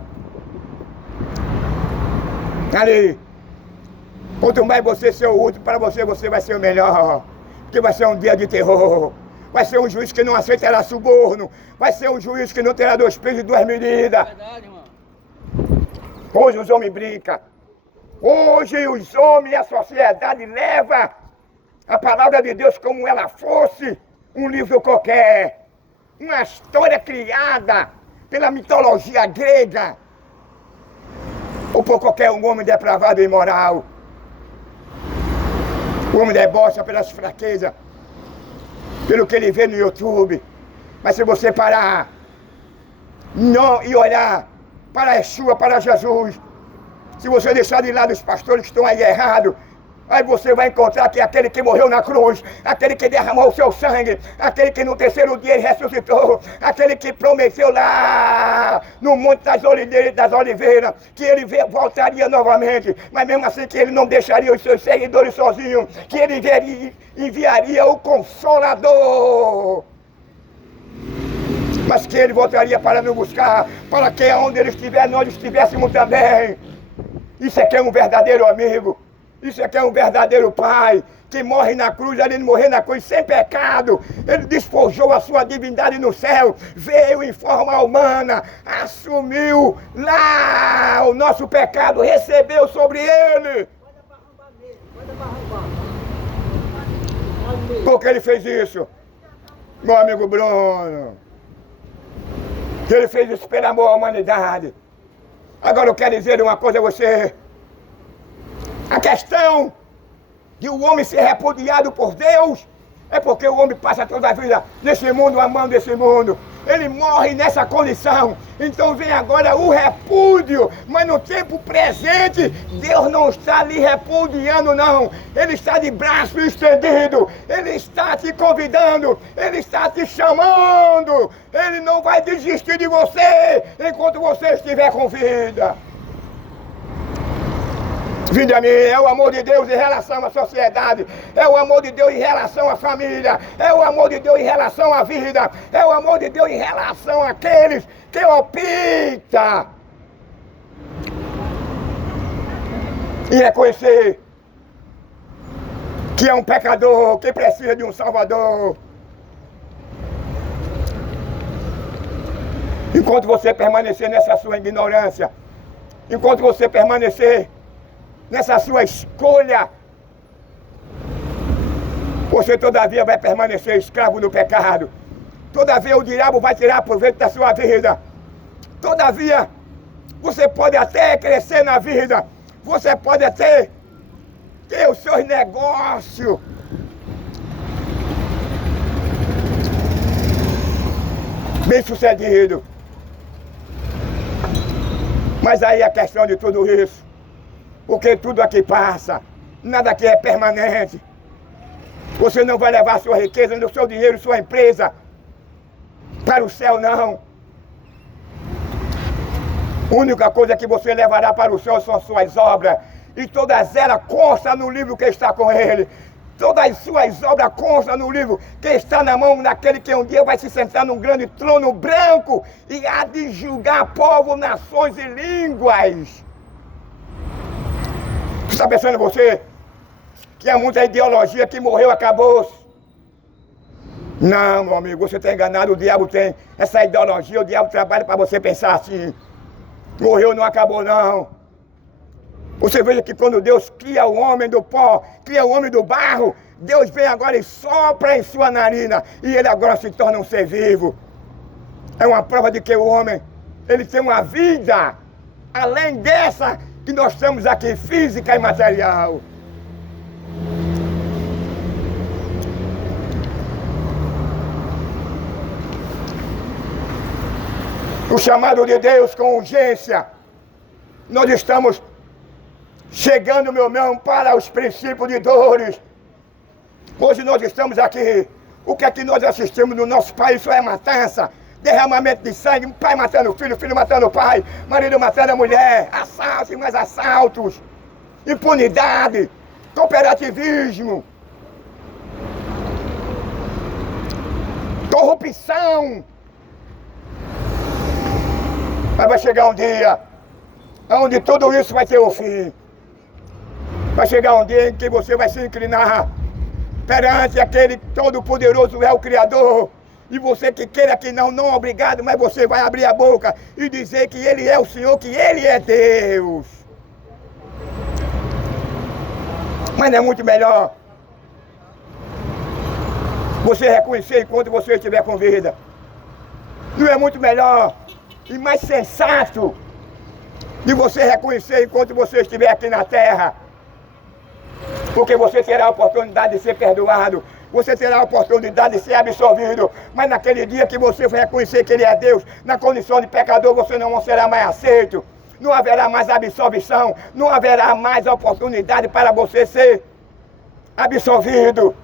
Ali, quanto mais você ser o último, para você vai ser o melhor, porque vai ser um dia de terror, vai ser um juiz que não aceitará suborno, vai ser um juiz que não terá 2 pesos e 2 medidas. Verdade, mano. Hoje os homens brincam, hoje os homens e a sociedade levam a palavra de Deus como ela fosse um livro qualquer, uma história criada pela mitologia grega, ou por qualquer homem depravado e imoral. O homem debocha pelas fraquezas, pelo que ele vê no YouTube. Mas se você parar não, e olhar para Yeshua, para Jesus, se você deixar de lado os pastores que estão aí errados, aí você vai encontrar que aquele que morreu na cruz, aquele que derramou o seu sangue, aquele que no terceiro dia ele ressuscitou, aquele que prometeu lá no Monte das Oliveiras, que ele voltaria novamente, mas mesmo assim que ele não deixaria os seus seguidores sozinhos, que ele enviaria o Consolador, mas que ele voltaria para nos buscar, para que onde ele estiver, nós estivéssemos também. Isso é que é um verdadeiro amigo. Isso aqui é um verdadeiro pai, que morre na cruz, além de morrer na cruz sem pecado. Ele despojou a sua divindade no céu, veio em forma humana, assumiu lá o nosso pecado, recebeu sobre ele. Por que ele fez isso? Meu amigo Bruno, que ele fez isso pelo amor à humanidade. Agora eu quero dizer uma coisa a você. A questão de o homem ser repudiado por Deus é porque o homem passa toda a vida nesse mundo, amando esse mundo. Ele morre nessa condição. Então vem agora o repúdio. Mas no tempo presente, Deus não está lhe repudiando, não. Ele está de braço estendido. Ele está te convidando. Ele está te chamando. Ele não vai desistir de você enquanto você estiver com vida. Vinde a mim, é o amor de Deus em relação à sociedade, é o amor de Deus em relação à família, é o amor de Deus em relação à vida, é o amor de Deus em relação àqueles que optam e reconhecer que é um pecador, que precisa de um Salvador. Enquanto você permanecer nessa sua ignorância, enquanto você permanecer nessa sua escolha, você todavia vai permanecer escravo do pecado. Todavia o diabo vai tirar proveito da sua vida. Todavia, você pode até crescer na vida. Você pode até ter os seus negócios. Bem sucedido. Mas aí a questão de tudo isso, porque tudo aqui passa, nada aqui é permanente. Você não vai levar sua riqueza, o seu dinheiro, sua empresa para o céu, não. A única coisa que você levará para o céu são suas obras. E todas elas constam no livro que está com ele. Todas as suas obras constam no livro que está na mão daquele que um dia vai se sentar num grande trono branco e há de julgar povo, nações e línguas. Está pensando você que há muita ideologia que morreu, acabou? Não, meu amigo, você está enganado, o diabo tem essa ideologia, o diabo trabalha para você pensar assim. Morreu, não acabou não. Você veja que quando Deus cria o homem do pó, cria o homem do barro, Deus vem agora e sopra em sua narina e ele agora se torna um ser vivo. É uma prova de que o homem, ele tem uma vida além dessa que nós estamos aqui, física e material. O chamado de Deus com urgência. Nós estamos chegando, meu irmão, para os princípios de dores. Hoje nós estamos aqui. O que é que nós assistimos no nosso país? Isso é matança. Derramamento de sangue, pai matando o filho matando o pai, marido matando a mulher, assaltos e mais assaltos, impunidade, cooperativismo, corrupção. Mas vai chegar um dia onde tudo isso vai ter um fim. Vai chegar um dia em que você vai se inclinar perante aquele todo-poderoso, é o Criador. E você que queira que não obrigado, mas você vai abrir a boca e dizer que Ele é o Senhor, que Ele é Deus. Mas não é muito melhor você reconhecer enquanto você estiver com vida? Não é muito melhor e mais sensato de você reconhecer enquanto você estiver aqui na terra? Porque você terá a oportunidade de ser perdoado. Você terá a oportunidade de ser absolvido. Mas naquele dia que você vai reconhecer que Ele é Deus, na condição de pecador, você não será mais aceito. Não haverá mais absolvição. Não haverá mais oportunidade para você ser absolvido.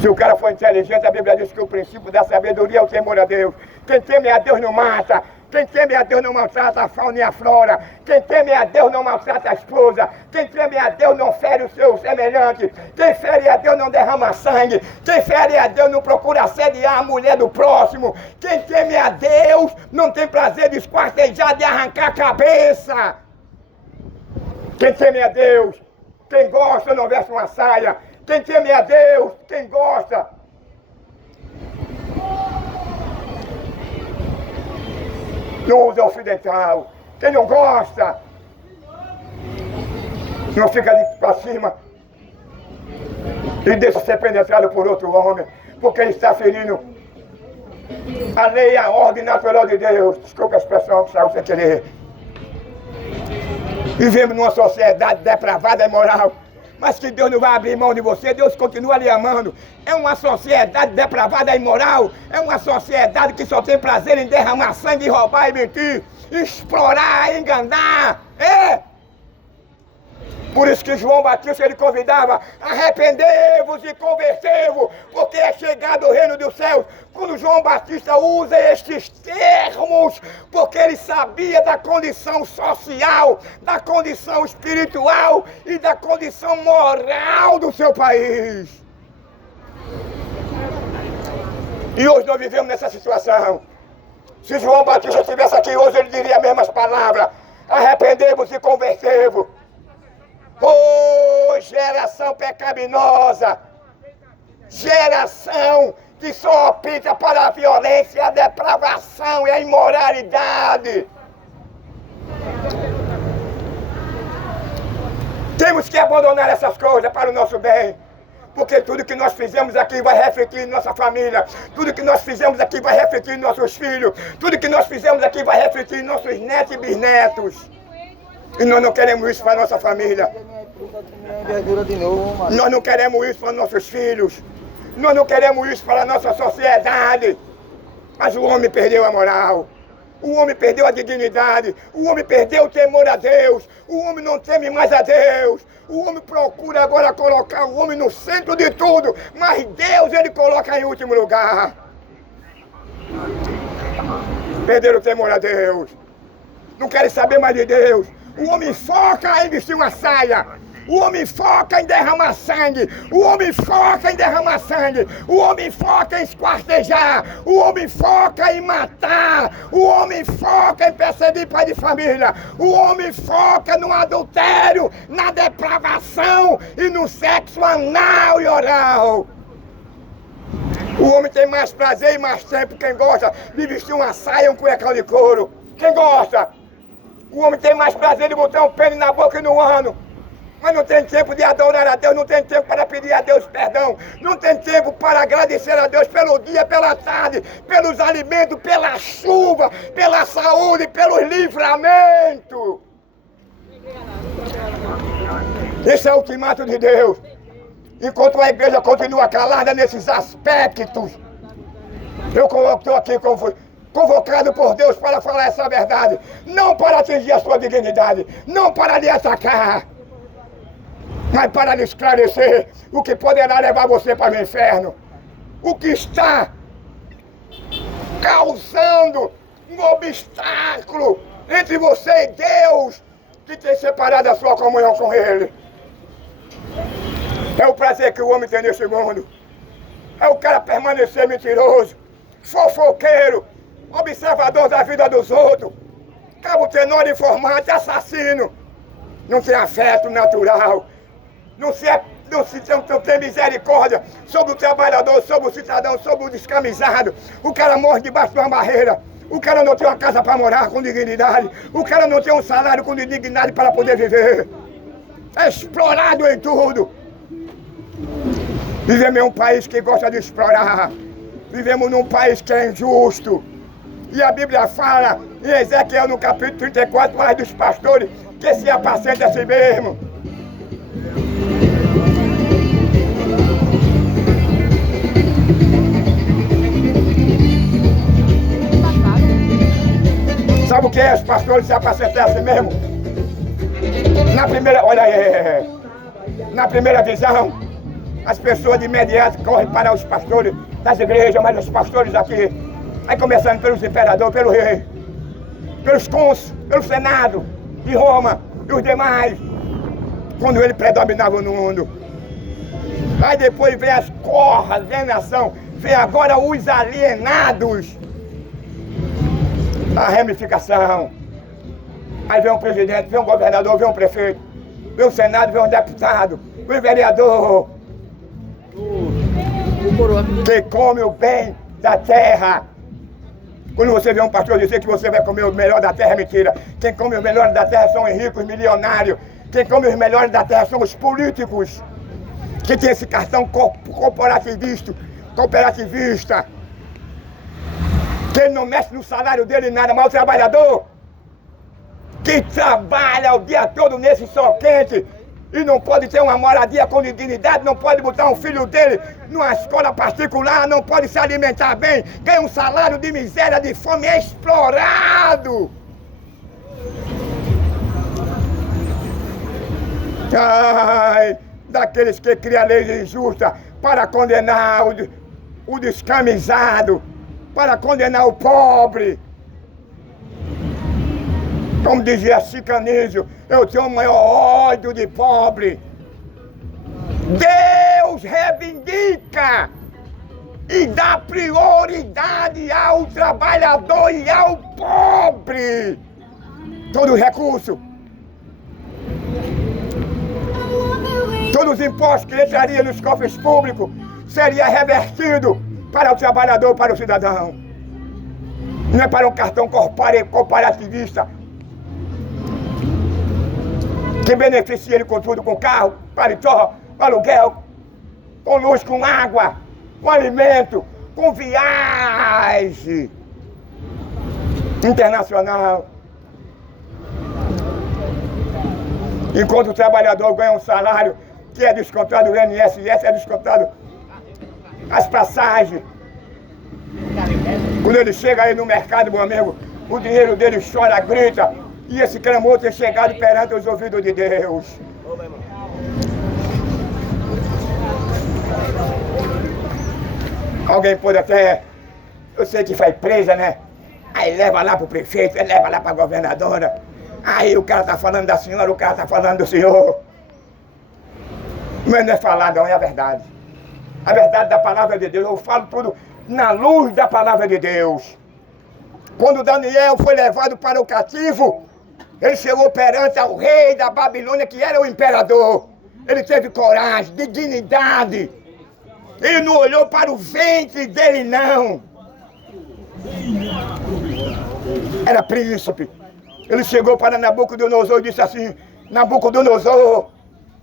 Se o cara for inteligente, a Bíblia diz que o princípio da sabedoria é o temor a Deus. Quem teme a Deus não mata. Quem teme a Deus não maltrata a fauna e a flora. Quem teme a Deus não maltrata a esposa. Quem teme a Deus não fere o seu semelhante. Quem fere a Deus não derrama sangue. Quem fere a Deus não procura assediar a mulher do próximo. Quem teme a Deus não tem prazer de esquartejar, de arrancar a cabeça. Quem teme a Deus, quem gosta não veste uma saia. Quem teme a Deus, quem gosta, não usa o fio dental. Quem não gosta, não fica ali pra cima e deixa ser penetrado por outro homem, porque ele está ferindo a lei e a ordem natural de Deus. Desculpa a expressão que saiu sem querer. Vivemos numa sociedade depravada e imoral. Mas que Deus não vai abrir mão de você, Deus continua lhe amando. É uma sociedade depravada e imoral. É uma sociedade que só tem prazer em derramar sangue, roubar e mentir. Explorar, enganar. É! Por isso que João Batista ele convidava: arrependei-vos e convertei-vos, porque é chegado o reino dos céus. Quando João Batista usa estes termos, porque ele sabia da condição social, da condição espiritual e da condição moral do seu país. E hoje nós vivemos nessa situação. Se João Batista estivesse aqui hoje, ele diria as mesmas palavras: arrependei-vos e convertei-vos. Oh, geração pecaminosa, geração que só opta para a violência, a depravação e a imoralidade. Temos que abandonar essas coisas para o nosso bem, porque tudo que nós fizemos aqui vai refletir em nossa família, tudo que nós fizemos aqui vai refletir em nossos filhos, tudo que nós fizemos aqui vai refletir em nossos netos e bisnetos. E nós não queremos isso para a nossa família. Nós não queremos isso para nossos filhos. Nós não queremos isso para a nossa sociedade. Mas o homem perdeu a moral. O homem perdeu a dignidade. O homem perdeu o temor a Deus. O homem não teme mais a Deus. O homem procura agora colocar o homem no centro de tudo. Mas Deus ele coloca em último lugar. Perderam o temor a Deus. Não querem saber mais de Deus. O homem foca em vestir uma saia. O homem foca em derramar sangue. O homem foca em derramar sangue. O homem foca em esquartejar. O homem foca em matar. O homem foca em perseguir pai de família. O homem foca no adultério, na depravação e no sexo anal e oral. O homem tem mais prazer e mais tempo. Quem gosta de vestir uma saia e um cuecão de couro. Quem gosta? O homem tem mais prazer de botar um pênis na boca no ano. Mas não tem tempo de adorar a Deus, não tem tempo para pedir a Deus perdão. Não tem tempo para agradecer a Deus pelo dia, pela tarde, pelos alimentos, pela chuva, pela saúde, pelos livramentos. Esse é o ultimato de Deus. Enquanto a igreja continua calada nesses aspectos, eu estou aqui convocado por Deus para falar essa verdade, não para atingir a sua dignidade, não para lhe atacar, mas para lhe esclarecer o que poderá levar você para o inferno, o que está causando um obstáculo entre você e Deus, que tem separado a sua comunhão com Ele. É o prazer que o homem tem nesse mundo, é o cara permanecer mentiroso, fofoqueiro, observador da vida dos outros, cabo tenor, informante, assassino. Não tem afeto natural, não tem misericórdia sobre o trabalhador, sobre o cidadão, sobre o descamisado. O cara morre debaixo de uma barreira. O cara não tem uma casa para morar com dignidade. O cara não tem um salário com dignidade para poder viver. É explorado em tudo. Vivemos em um país que gosta de explorar. Vivemos num país que é injusto. E a Bíblia fala em Ezequiel no capítulo 34, mais dos pastores, que se apacenta a si mesmo. Sabe o que é os pastores se apacentar assim mesmo? Na primeira, olha aí, na primeira visão, as pessoas de imediato correm para os pastores das igrejas, mas os pastores aqui, aí começando pelos imperadores, pelo rei, pelos cônsules, pelo senado de Roma e os demais, quando ele predominava no mundo. Aí depois vem as coordenação, vem agora os alienados, a ramificação. Aí vem um presidente, vem um governador, vem um prefeito, vem um senado, vem um deputado, vem um vereador, que come o bem da terra. Quando você vê um pastor dizer que você vai comer o melhor da terra, é mentira. Quem come o melhor da terra são os ricos, milionários. Quem come os melhores da terra são os políticos, que tem esse cartão cooperativista, que ele não mexe no salário dele nada, mas o trabalhador que trabalha o dia todo nesse sol quente e não pode ter uma moradia com dignidade, não pode botar um filho dele numa escola particular, não pode se alimentar bem, ganha um salário de miséria, de fome, é explorado. Ai, daqueles que criam leis injustas para condenar o descamisado, para condenar o pobre. Como dizia Chico Anísio, eu tenho o maior ódio de pobre. Deus reivindica e dá prioridade ao trabalhador e ao pobre. Todo recurso, todos os impostos que entrariam nos cofres públicos seria revertido para o trabalhador, para o cidadão. Não é para um cartão corporativista que beneficia ele com tudo, com carro, paletó, com aluguel, com luz, com água, com alimento, com viagem internacional. Enquanto o trabalhador ganha um salário que é descontado o INSS, é descontado as passagens. Quando ele chega aí no mercado, meu amigo, o dinheiro dele chora, grita, e esse clamor tem chegado perante os ouvidos de Deus. Alguém pode até, eu sei que foi presa, né? Aí leva lá pro prefeito, leva lá pra governadora. Aí o cara tá falando da senhora, o cara tá falando do senhor. Mas não é falar, não, é a verdade. A verdade da palavra de Deus, eu falo tudo na luz da palavra de Deus. Quando Daniel foi levado para o cativo, ele chegou perante ao rei da Babilônia, que era o imperador. Ele teve coragem, dignidade. Ele não olhou para o ventre dele, não. Era príncipe. Ele chegou para Nabucodonosor e disse assim: Nabucodonosor,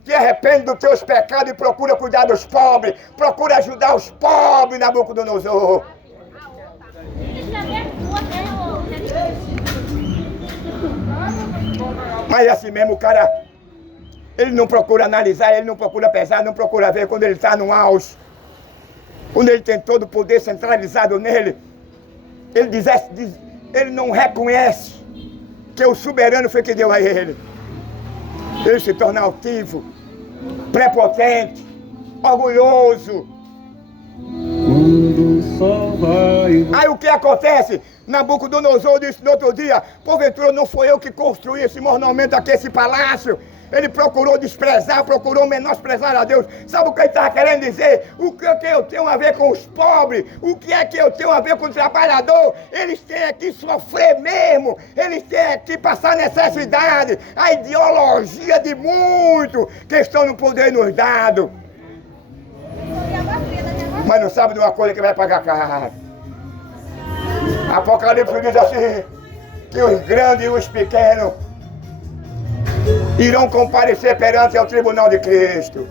te arrepende dos teus pecados e procura cuidar dos pobres. Procura ajudar os pobres, Nabucodonosor. Mas assim mesmo o cara, ele não procura analisar, ele não procura pesar, não procura ver quando ele está no auge. Quando ele tem todo o poder centralizado nele, ele não reconhece que o soberano foi que deu a ele. Ele se torna altivo, prepotente, orgulhoso. Aí o que acontece? Nabucodonosor disse no outro dia: porventura não foi eu que construí esse monumento aqui, esse palácio? Ele procurou desprezar, procurou menosprezar a Deus. Sabe o que ele estava querendo dizer? O que eu tenho a ver com os pobres? O que é que eu tenho a ver com o trabalhador? Eles têm que sofrer mesmo. Eles têm que passar necessidade. A ideologia de muitos que estão no poder nos dado. Mas não sabe de uma coisa que vai pagar caro. Apocalipse diz assim, que os grandes e os pequenos irão comparecer perante o tribunal de Cristo.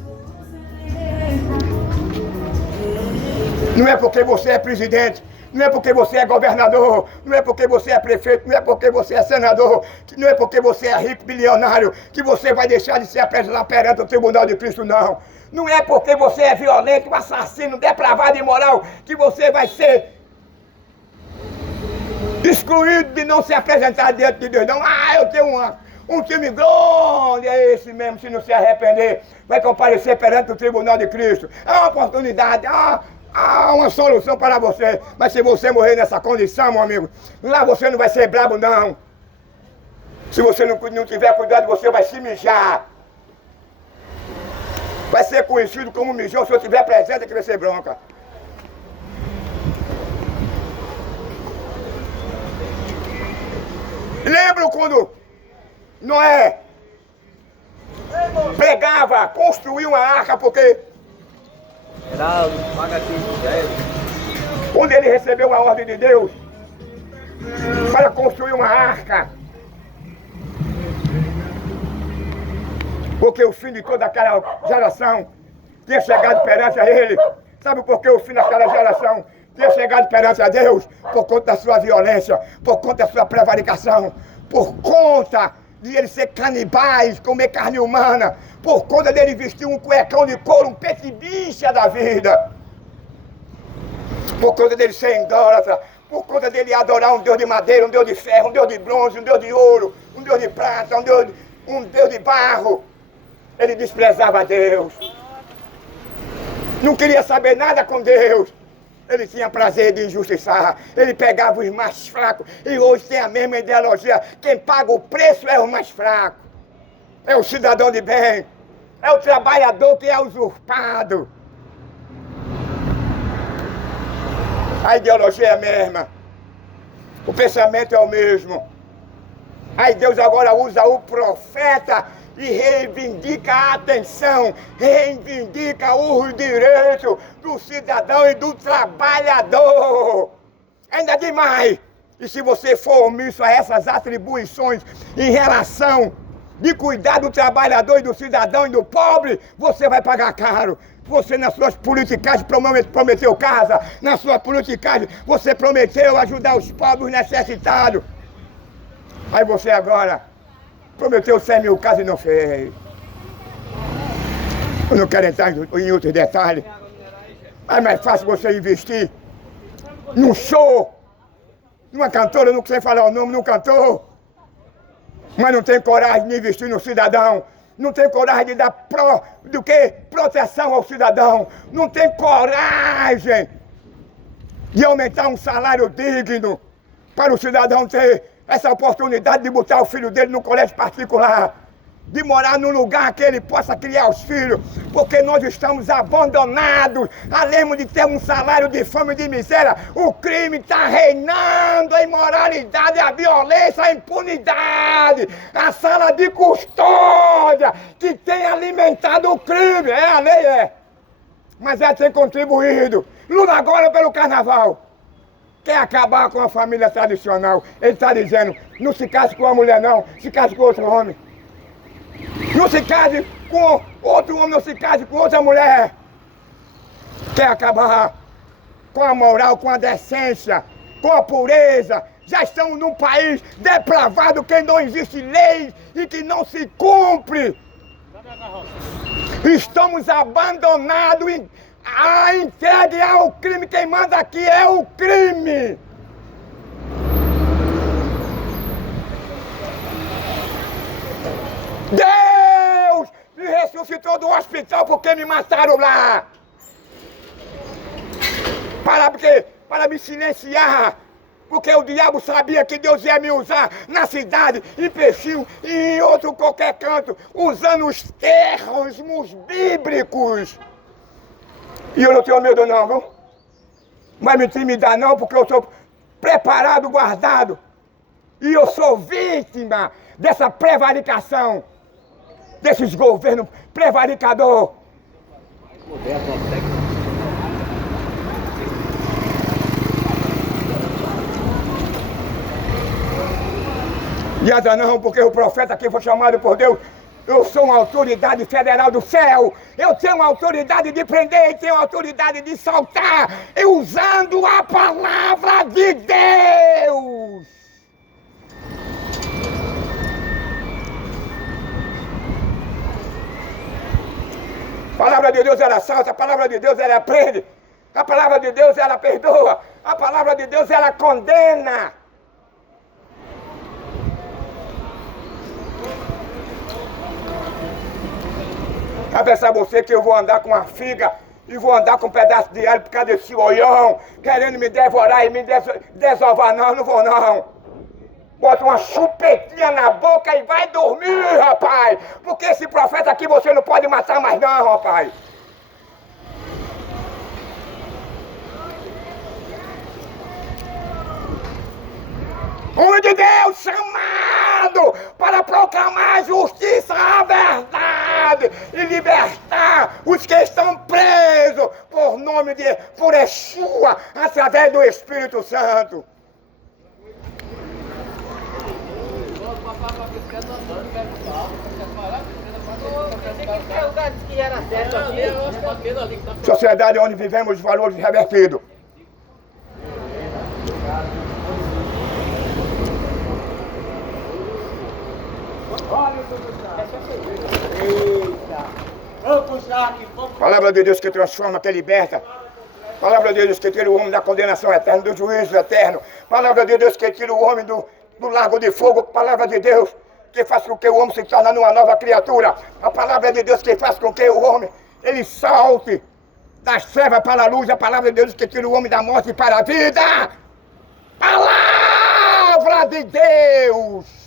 Não é porque você é presidente, não é porque você é governador, não é porque você é prefeito, não é porque você é senador, não é porque você é rico, bilionário, que você vai deixar de ser apresentado perante o tribunal de Cristo, não. Não é porque você é violento, um assassino, depravado e imoral, que você vai ser excluído de não se apresentar diante de Deus, não. Ah, eu tenho um time grande, é esse mesmo, se não se arrepender, vai comparecer perante o tribunal de Cristo. É uma oportunidade, há uma solução para você. Mas se você morrer nessa condição, meu amigo, lá você não vai ser brabo, não. Se você não tiver cuidado, você vai se mijar. Vai ser conhecido como mijão. Se eu tiver presente, que vai ser bronca. Lembram quando Noé pregava, construiu uma arca, porque quando ele recebeu a ordem de Deus para construir uma arca, porque o fim de toda aquela geração tinha chegado perante a ele. Sabe por que o fim daquela geração tinha chegado perante a Deus? Por conta da sua violência, por conta da sua prevaricação, por conta de ele ser canibais, comer carne humana, por conta dele vestir um cuecão de couro, um pete-bicha da vida, por conta dele ser idólatra, por conta dele adorar um Deus de madeira, um Deus de ferro, um Deus de bronze, um Deus de ouro, um Deus de prata, um Deus de barro. Ele desprezava Deus. Não queria saber nada com Deus. Ele tinha prazer de injustiçar. Ele pegava os mais fracos. E hoje tem a mesma ideologia. Quem paga o preço é o mais fraco. É o cidadão de bem. É o trabalhador que é usurpado. A ideologia é a mesma. O pensamento é o mesmo. Aí Deus agora usa o profeta e reivindica a atenção, reivindica os direitos do cidadão e do trabalhador. Ainda demais. E se você for omisso a essas atribuições em relação de cuidar do trabalhador e do cidadão e do pobre, você vai pagar caro. Você nas suas politicagens prometeu casa, na sua politicagem você prometeu ajudar os pobres necessitados. Aí você agora prometeu 100 mil casas e não fez. Eu não quero entrar em outros detalhes. É mais fácil você investir num show, numa cantora, não sei falar o nome, num cantor, mas não tem coragem de investir no cidadão. Não tem coragem de dar proteção ao cidadão. Não tem coragem de aumentar um salário digno para o cidadão ter essa oportunidade de botar o filho dele no colégio particular, de morar num lugar que ele possa criar os filhos, porque nós estamos abandonados, além de ter um salário de fome e de miséria, o crime está reinando, a imoralidade, a violência, a impunidade, a sala de custódia que tem alimentado o crime, a lei é, mas ela tem contribuído. Lula agora pelo carnaval quer acabar com a família tradicional. Ele está dizendo, não se case com uma mulher não, se case com outro homem. Não se case com outro homem, não se case com outra mulher. Quer acabar com a moral, com a decência, com a pureza. Já estamos num país depravado que não existe lei e que não se cumpre. Estamos abandonados entregue ao crime. Quem manda aqui é o crime. Deus me ressuscitou do hospital porque me mataram lá. Para me silenciar. Porque o diabo sabia que Deus ia me usar na cidade, em Peixinho e em outro qualquer canto, usando os termos bíblicos. E eu não tenho medo não, viu? Mas me intimidar não, porque eu estou preparado, guardado. E eu sou vítima dessa prevaricação, desses governos prevaricador. Nada não, porque o profeta aqui foi chamado por Deus. Eu sou uma autoridade federal do céu. Eu tenho uma autoridade de prender, tenho uma autoridade de soltar, usando a palavra de Deus. A palavra de Deus ela salta, a palavra de Deus ela prende, a palavra de Deus ela perdoa, a palavra de Deus ela condena. Abençoar você que eu vou andar com uma figa e vou andar com um pedaço de alho por causa desse olhão, querendo me devorar e me desovar. Não, não vou não. Bota uma chupetinha na boca e vai dormir, rapaz. Porque esse profeta aqui você não pode matar mais não, rapaz. Homem de Deus chamado para proclamar a justiça, a verdade e libertar os que estão presos por Yeshua, através do Espírito Santo. Sociedade onde vivemos os valores revertidos. Palavra de Deus que transforma, que liberta. Palavra de Deus que tira o homem da condenação eterna, do juízo eterno. Palavra de Deus que tira o homem do lago de fogo. Palavra de Deus que faz com que o homem se torne uma nova criatura. A palavra de Deus que faz com que o homem ele salte das trevas para a luz. A palavra de Deus que tira o homem da morte para a vida. Palavra de Deus.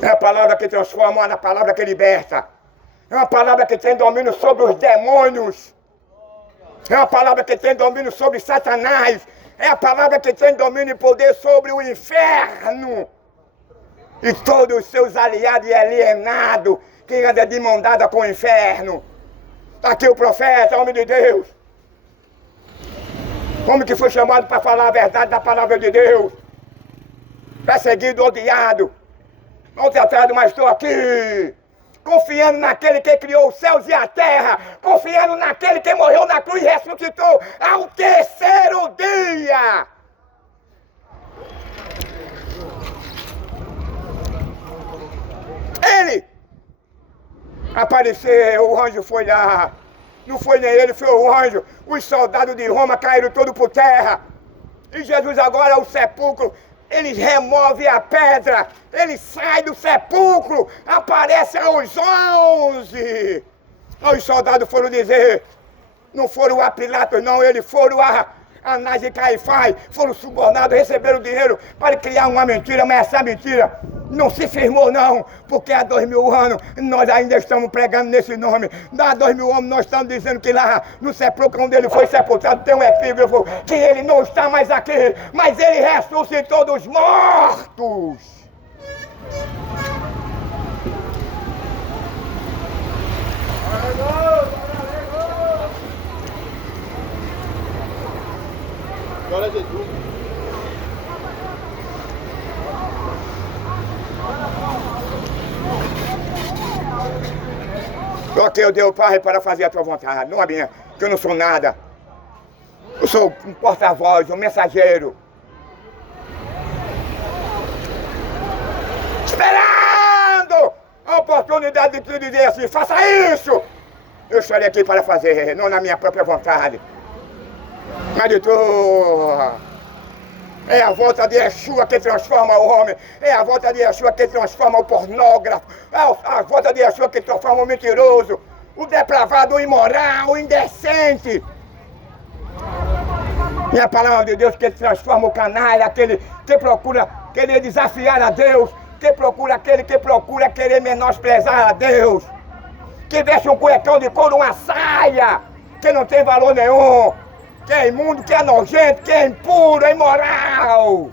É a palavra que transforma, é a palavra que liberta. É uma palavra que tem domínio sobre os demônios. É uma palavra que tem domínio sobre Satanás. É a palavra que tem domínio e poder sobre o inferno. E todos os seus aliados e alienados que andam de mão dada com o inferno. Está aqui o profeta, homem de Deus. Homem que foi chamado para falar a verdade da palavra de Deus. Perseguido, odiado. Maltratado, mas estou aqui, confiando naquele que criou os céus e a terra, confiando naquele que morreu na cruz e ressuscitou ao terceiro dia. Ele apareceu, o anjo foi lá, não foi nem ele, foi o anjo. Os soldados de Roma caíram todos por terra, e Jesus agora é o sepulcro. Ele remove a pedra, ele sai do sepulcro, aparece aos 11. Os soldados foram dizer, não foram a Pilatos não, eles foram a Anás e Caifás, foram subornados, receberam dinheiro para criar uma mentira, mas essa mentira não se firmou não, porque há 2000 anos nós ainda estamos pregando nesse nome. Há 2000 anos nós estamos dizendo que lá no sepulcro onde ele foi sepultado tem um epígrafo, que ele não está mais aqui, mas ele ressuscitou dos mortos. Glória a Jesus. Porque eu dei o Pai para fazer a tua vontade, não a minha, que eu não sou nada. Eu sou um porta-voz, um mensageiro. Esperando a oportunidade de te dizer assim, faça isso! Eu estarei aqui para fazer, não na minha própria vontade. Mas de tu, é a volta de Yeshua que transforma o homem, é a volta de Yeshua que transforma o pornógrafo, é a volta de Yeshua que transforma o mentiroso, o depravado, o imoral, o indecente. E a palavra de Deus que transforma o canalha, aquele que procura querer desafiar a Deus, que procura aquele que procura querer menosprezar a Deus, que veste um cuecão de couro, uma saia, que não tem valor nenhum, que é imundo, que é nojento, que é impuro, é imoral.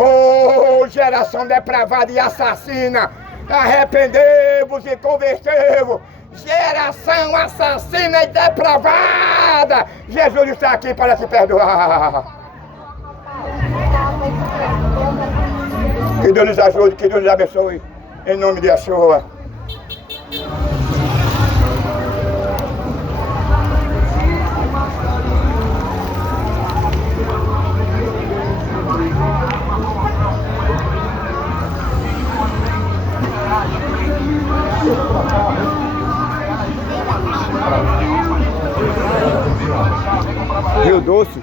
Oh, geração depravada e assassina, arrependei-vos e convertei-vos. Geração assassina e depravada, Jesus está aqui para te perdoar. Que Deus nos ajude, que Deus nos abençoe, em nome de Yeshua. Thank you. doce.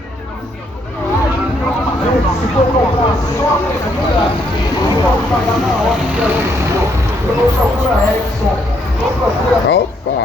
Gente, se for comprar só a bebida, você pode pagar na hora que a gente viu. Eu não procura Edson, não procura... Opa!